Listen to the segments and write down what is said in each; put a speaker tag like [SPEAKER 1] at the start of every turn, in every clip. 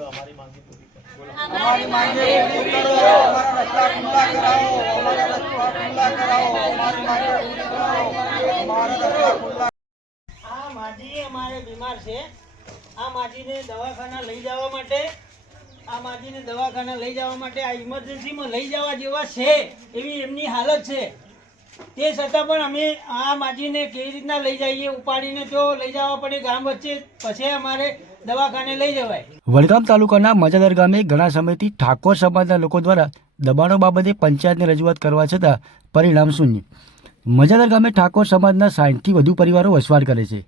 [SPEAKER 1] બોલો અમારી માંગણી પૂરી કરો. અમારી માંગણી પૂરી કરો. અમારા રસ્તા ખુલ્લા કરાવો. અમારા રસ્તા ખુલ્લા કરાવો. અમારી માંગણી પૂરી કરાવો અમારા
[SPEAKER 2] રસ્તા ખુલ્લા આ માજી અમારે બીમાર છે. આ માજીને દવાખાના લઈ જવા માટે આ માજીને દવાખાના લઈ જવા માટે આ ઇમરજન્સીમાં લઈ જવા જેવા છે એવી એમની હાલત છે. તે છતાં પણ અમે આ માજીને કેવી રીતના લઈ જઈએ ઉપાડીને જો લઈ જવા પડે ગામ વચ્ચે. પછી અમારે દવાખાને લઈ જવાય.
[SPEAKER 3] વડગામ તાલુકાના મજાદર ગામે ઘણા સમયથી ઠાકોર સમાજના લોકો દ્વારા દબાણો બાબતે પંચાયતને રજૂઆત કરવા છતાં પરિણામ શૂન્ય. મજાદર ગામે ઠાકોર સમાજના સાઠથી વધુ પરિવારો વસવાટ કરે છે.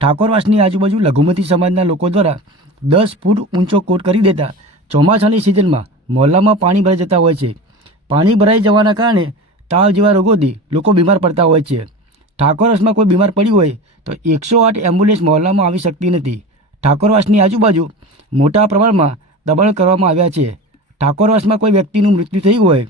[SPEAKER 3] ઠાકોરવાસની આજુબાજુ લઘુમતી સમાજના લોકો દ્વારા દસ ફૂટ ઊંચો કોટ કરી દેતા ચોમાસાની સિઝનમાં મોહલ્લામાં પાણી ભરાઈ જતા હોય છે. પાણી ભરાઈ જવાના કારણે તાવ જેવા રોગોથી લોકો બીમાર પડતા હોય છે. ઠાકોરસમાં કોઈ બીમાર પડ્યું હોય તો એકસો આઠ એમ્બ્યુલન્સ મોહલ્લામાં આવી શકતી નથી. ઠાકોરવાસની આજુબાજુ મોટા પ્રમાણમાં દબાણ કરવામાં આવ્યા છે. ઠાકોરવાસમાં કોઈ વ્યક્તિનું મૃત્યુ થયું હોય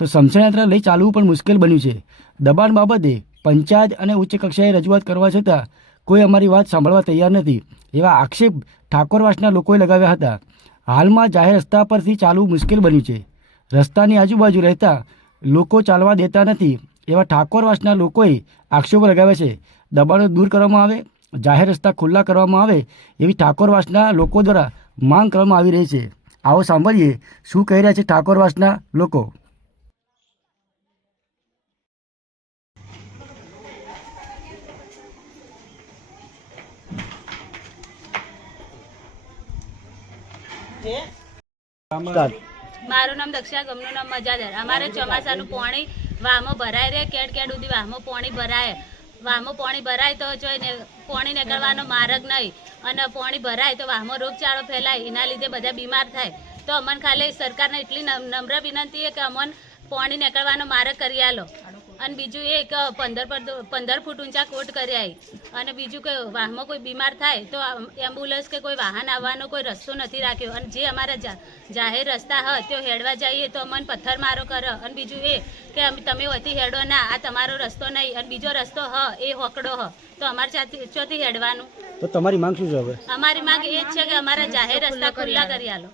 [SPEAKER 3] તો શમશાનયાત્રા લઈ ચાલવું પણ મુશ્કેલ બન્યું છે. દબાણ બાબતે પંચાયત અને ઉચ્ચ કક્ષાએ રજૂઆત કરવા છતાં કોઈ અમારી વાત સાંભળવા તૈયાર નથી એવા આક્ષેપ ઠાકોરવાસના લોકોએ લગાવ્યા હતા. હાલમાં જાહેર રસ્તા પરથી ચાલવું મુશ્કેલ બન્યું છે. રસ્તાની આજુબાજુ રહેતા લોકો ચાલવા દેતા નથી એવા ઠાકોરવાસના લોકોએ આક્ષેપો લગાવ્યા છે. દબાણો દૂર કરવામાં આવે જાહેર રસ્તા ખુલ્લા કરવામાં આવે એવી ઠાકોરવાસના લોકો દ્વારા માંગ કરવામાં આવી રહી છે. આવો સાંભળીએ શું કહી રહ્યા છે ઠાકોરવાસના લોકો.
[SPEAKER 1] મારું નામ દક્ષા ગમનું નામ મજાદાર. અમારે ચોમાસાનું પાણી વામો ભરાય રે કેડ કેડ સુધી વામો પાણી ભરાય. વામો પાણી ભરાય તો જોઈને પાણી નીકળવાનો માર્ગ નહીં. અને પાણી ભરાય તો વામો રોગચાળો ફેલાય, એના લીધે બધા બીમાર થાય. તો અમન ખાલી સરકારને એટલી નમ- નમ્ર વિનંતી છે કે અમન પાણી નીકળવાનો માર્ગ કરી આલો. અને બીજું એ કે પંદર પંદર ફૂટ ઊંચા કોટ કર્યા અને બીજું કે વાહમાં કોઈ બીમાર થાય તો એમ્બ્યુલન્સ કે કોઈ વાહન આવવાનો કોઈ રસ્તો નથી રાખ્યો. અને જે અમારા જાહેર રસ્તા હ તે હેડવા જઈએ તો અમને પથ્થર મારો કરો. અને બીજું એ કે તમે વતી હેડો ના આ તમારો રસ્તો નહીં. અને બીજો રસ્તો હ એ હોકડો હ. તો અમારે ચાથી ચોથી હેડવાનું.
[SPEAKER 3] તો તમારી માંગ શું છે હવે?
[SPEAKER 1] અમારી માંગ એ જ છે કે અમારા જાહેર રસ્તા ખુલ્લા કરી આલો.